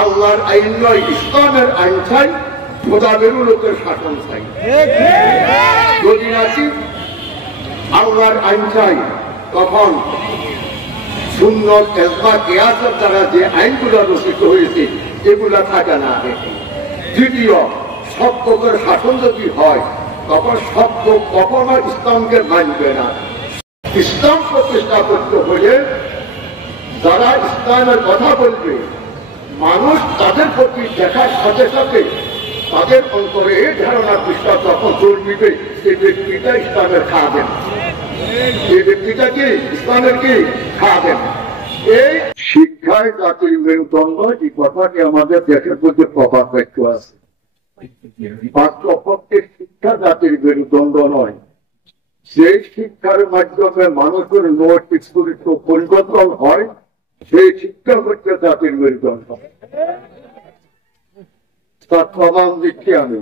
আল্লাহর আইন নয়, ইসলামের আইন চাই, খোদাদেরও লোকের শাসন চাই। যদি নাকি আল্লাহর আইন চাই, তখন সুন্নত ইজমা কিয়াসের দ্বারা যে আইনগুলো রচিত হয়েছে এগুলা থাকে না। দ্বিতীয়, সব লোকের শাসন যদি হয়, তখন সব লোক কখনো ইসলামকে মানবে না। ইসলাম প্রতিষ্ঠা করতে হলে যারা ইসলামের কথা বলবে, মানুষ তাদের প্রতি দেখার সাথে সাথে তাদের অন্তরে এই ধারণা বিশ্বাস যখন জন্মিবে, এই ব্যক্তিটা ইসলামের খাবেন, এই ব্যক্তিটা কি ইসলামের কি খাবেন। এই শিক্ষায় জাতির মেরুদণ্ড, এই কথাটি আমাদের দেশের মধ্যে প্রভাব ব্যক্ত আছে। বাস্তবপক্ষে শিক্ষা জাতির মেরুদণ্ড নয়, সেই শিক্ষার মাধ্যমে মানুষের নৈতিক চরিত্র পরিবর্তন হয়, সেই শিক্ষা হচ্ছে জাতির মেরুদণ্ড। তার প্রমাণ দিচ্ছি আমি।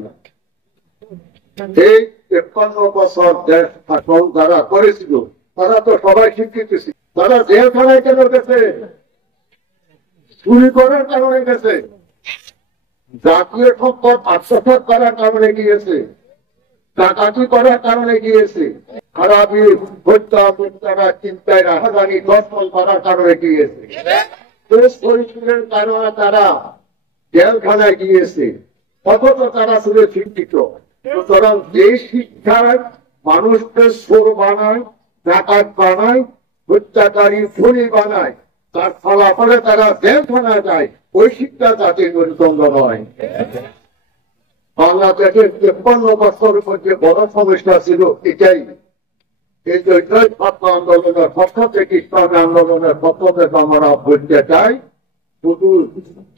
এই ৫৩ বছর দেশ শাসন যারা করেছিল তারা তো সবাই শিক্ষিত ছিল। তারা জেলখানায় কেন গেছে? চুরি করার কারণে গেছে, জাতীয় সম্পদ আত্মসাৎ করার কারণে গিয়েছে, ডাকাতি করার কারণে গিয়েছে, খারাপি হত্যা তারা চিন্তায় রাহাজানি দর্শন করার কারণে গিয়েছে, দেশ পরিস্থিতির কারণে তারা জেলখানায় গিয়েছে, অথচ তারা ছিল শিক্ষিত। সুতরাং যে শিক্ষার মানুষকে চোর বানায়, ডাকাত বানায়, হত্যাকারী খুনি বানায়, তার ফলাফলে তারা জেলখানায় যায়, ওই শিক্ষা জাতির মেরুদণ্ড নয়। বাংলাদেশের ৫৩ বছরের মধ্যে বড় সমস্যা ছিল এটাই। এই জন্যই ছাত্র আন্দোলনের পক্ষ থেকে ইসলামী আন্দোলনের পক্ষ থেকে আমরা বলতে চাই, শুধু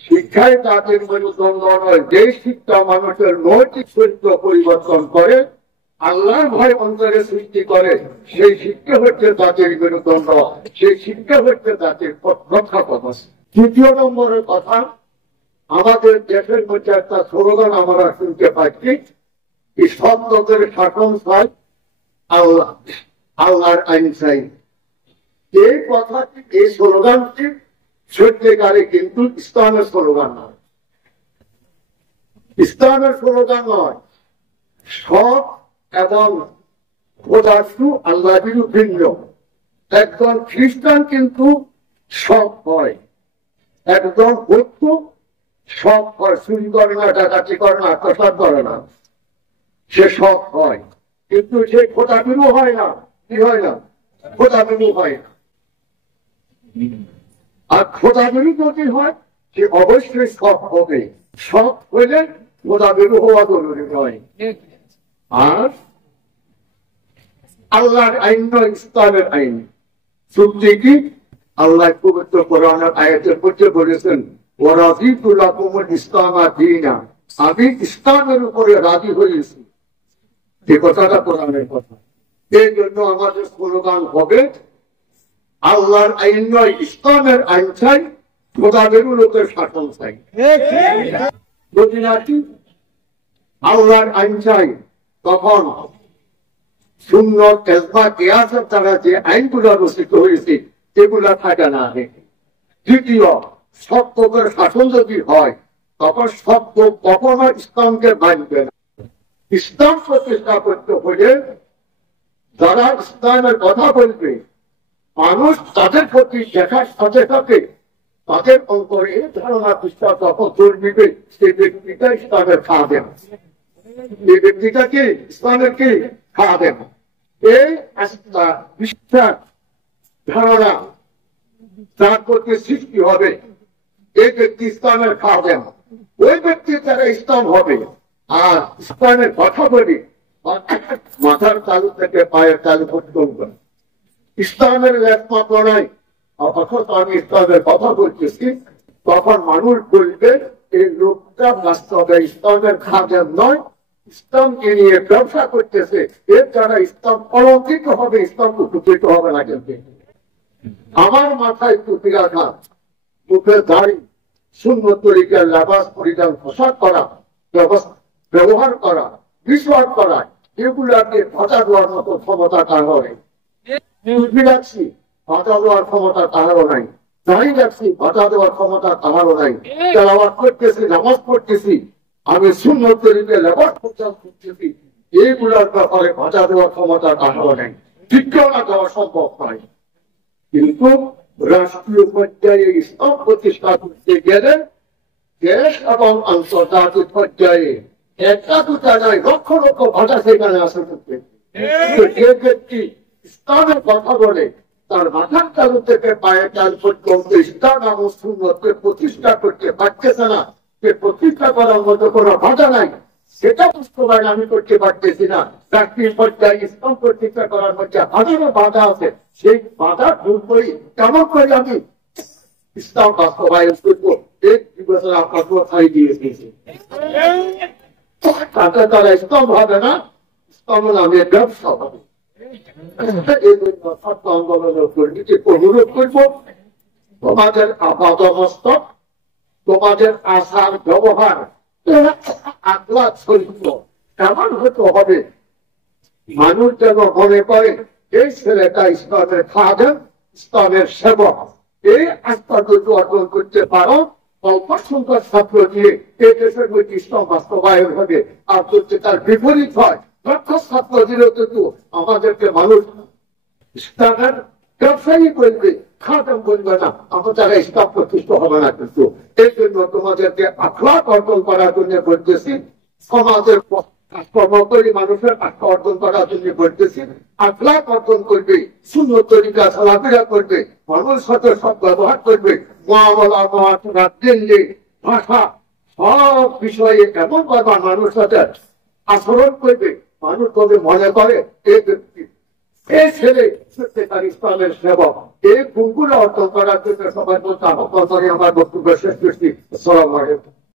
শিক্ষায় জাতির মেরুদণ্ড নয়, যে শিক্ষা মানুষের নৈতিক চরিত্র পরিবর্তন করে, আল্লাহর ভয় অন্তরে সৃষ্টি করে, সেই শিক্ষা হচ্ছে জাতির মেরুদণ্ড, সেই শিক্ষা হচ্ছে জাতির রক্ষা কবচ। তৃতীয় নম্বরের কথা, আমাদের দেশের মধ্যে একটা স্লোগান আমরা শুনতে পাচ্ছি, সব লোকের শাসন চাই, আল্লাহ আল্লাহর আইন চাই। এই কথাটি, এই স্লোগানটি সত্যিকারে কিন্তু ইসলামের স্লোগান নয়, ইসলামের স্লোগান নয়। সব এবং খোদাসু আল্লাহ ভিন্ন। একজন খ্রিস্টান কিন্তু সব হয়, একজন বৌদ্ধ সব হয়, চুরি করে না, ডাকাতি করে না, আত্মসাৎ করে না, সে সব হয়, কিন্তু সে খোদাবিরু হয় না। কি হয় না? খোদাবিরু হয় না। আর খোদাবিরু যদি হয়, সে অবশ্যই সব হবে। সব হইলে খোদাবিরু হওয়া জরুরি নয়। আর আল্লাহর আইন নয়, ইসলামের আইন। সত্যি কি আল্লাহ পবিত্র কোরআনের আয়াতের মধ্যে বলেছেন, ওয়ারাদিতু লাকুমুল ইসলামা দীনা, আমি ইসলামের উপরে রাজি হয়েছি। এই কথাটা কোরআনের কথা। এই জন্য আমাদের স্লোগান হবে, আল্লাহর আইন নয়, ইসলামের আইন চাই, খোদাদেরও লোকের শাসন চাই। যদি নাকি আল্লাহর আইন চাই, তখন সুন্নত ইজমা কিয়াসের দ্বারা যে আইনগুলো রচিত হয়েছে এগুলা থাকে না। দ্বিতীয়, সব লোকের শাসন যদি হয়, তখন সব লোক কখনো ইসলামকে মানবে না। ইসলাম প্রতিষ্ঠা করতে হলে যারা ইসলামের কথা বলবে, মানুষ তাদের প্রতি দেখার সাথে সাথে তাদের অন্তরে এই ধারণা বিশ্বাস যখন জন্মিবে, সেই ব্যক্তিটা ইসলামের খাদেম, এই ব্যক্তিটা কি ইসলামের কি খাদেম। এই আস্থা বিশ্বাস ধারণা যার প্রতি সৃষ্টি হবে, এই ব্যক্তি ইসলামের খাদেম। ওই ব্যক্তি তারা ইসলাম হবে। আর ইসলামের কথা বলি, মাথার তালু থেকে পায়ের তালু পর্যন্ত ইসলামের একমাত্র নয়, অথচ আমি ইসলামের কথা বলতেছি, তখন মানুষ বলবে এই লোকটা বাস্তবে ইসলামের খাদেম নয়, ইসলামকে নিয়ে ব্যবসা করতেছে, এর দ্বারা ইসলাম অলৌকিক হবে, ইসলাম উপকৃত হবে না। কিন্তু আমার মাথায় টুপি রাখা, মুখে দাড়ি, সুন্নত তরিকার লেবাস পরিধান, পোশাক করা, ব্যবহার করা, বিশ্বাস করা, এগুলাকে ভাষা দেওয়ার মতো ক্ষমতা কারো নেই। টুপি রাখছি, ভাষা দেওয়ার ক্ষমতা কারো নাই। দাঁড়িয়ে রাখছি, বাধা দেওয়ার ক্ষমতা আমারও নাই। তেলাওয়াত করতেছি, নামাজ পড়তেছি, আমি সুন্নত তরিকে লেবাস প্রচার করতেছি, এইগুলোর ব্যাপারে বাধা দেওয়ার ক্ষমতা আমারও নাই, ঠিকানা দেওয়া সম্ভব নয়। কিন্তু রাষ্ট্রীয় পর্যায়ে ইসলাম প্রতিষ্ঠা করতে গেলে দেশ এবং আন্তর্জাতিক পর্যায়ে একটা দুটা নয়, লক্ষ লক্ষ ভাষা সেখানে আসে করতে। যে ব্যক্তি ইসলামের কথা বলে তার মাথার চালু থেকে পায়ের চাল পর্যন্ত ইসলাম এবং সুন্নতকে প্রতিষ্ঠা করতে পারতেছে না, সে প্রতিষ্ঠা করার মতো কোনো ভাষা নাই, সেটা বাস্তবায়ন আমি করতে পারতেছি না। রাষ্ট্রীয় পর্যায়ে ইসলাম প্রতিষ্ঠা করার মধ্যে হাজারো বাধা আছে, সেই বাধা দূর করি কেমন করে আমি ইসলাম বাস্তবায়ন করবো, এক বছর আপনার কোথায় দিয়ে দিয়েছি। তারা ইসলাম হবে না, ইসলাম নামে ব্যবসা হবে। আন্দোলনের অনুরোধ করব, তোমাদের আপাদমস্তক, তোমাদের আচার ব্যবহার, আখলাক চরিত্র এমন হতে হবে মানুষ যেন মনে করে এই ছেলেটা ইসলামের খাদেম, ইসলামের সেবক। এই আস্থা যদি অর্জন করতে পারো, অল্প সংখ্যক ছাত্র দিয়ে এই দেশের মধ্যে ইসলাম বাস্তবায়ন হবে। আর যদি তার বিপরীত হয়, লক্ষ ছাত্র দিলেও কিন্তু আমাদেরকে মানুষ ইসলামের ব্যবসায়ী বলবে, খাদেম বলবে না, আমার দ্বারা ইসলাম প্রতিষ্ঠা হবে না। কিন্তু এই জন্য তোমাদেরকে আখলাক অর্জন করার জন্য বলতেছি, সমাজের কর্মকরী মানুষের আস্থা অর্জন করার জন্য বলতেছি, আখলাক অর্জন করবে, সুন্নত তরিকা চলাফেরা করবে, মানুষের সাথে সব ব্যবহার করবে, মুআমালা মুআশারা, দিল্লি ভাষা সব বিষয়ে এমন ভাবে মানুষের সাথে আচরণ করবে, মানুষ তবে মনে করে এই ব্যক্তি, এই ছেলে সত্যিকার ইসলামের সেবক। এই গুণগুলো অর্জন করার জন্য সবাই বলতে আমার বক্তব্য শেষ করছি। আসসালামু আলাইকুম।